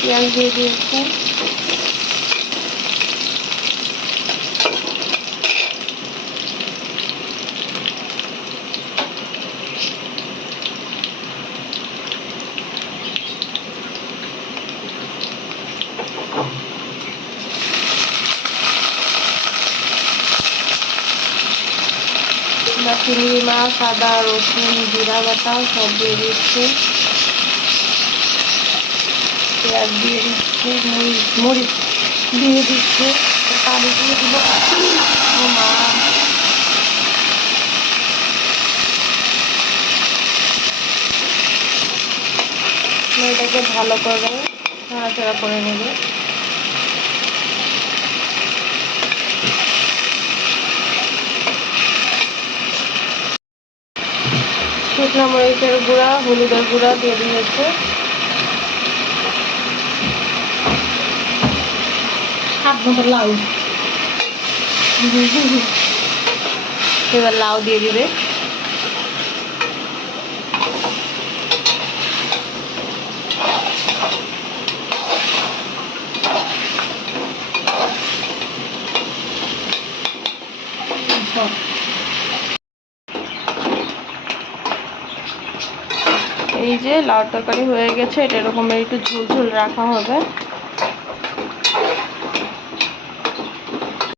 পেঁয়াজ দিয়ে দিয়েছি চিংড়ি মাছ আদা রসুন জিরা বাটা সব দিয়ে দিচ্ছি পেঁয়াজ দিয়ে দিচ্ছি মরিচ মরিচ দিয়ে দিচ্ছি পানি দিয়ে এটাকে ভালো করে নাড়াচাড়া করে নেবে শুকনো মরিচের গুঁড়া, হলুদের গুঁড়া দিয়ে দিয়েছে। এবার লাউ দিয়ে দিবে। এই যে লাউ তরকারি হয়ে গেছে, এটা এরকম একটু ঝোল ঝোল রাখা হবে।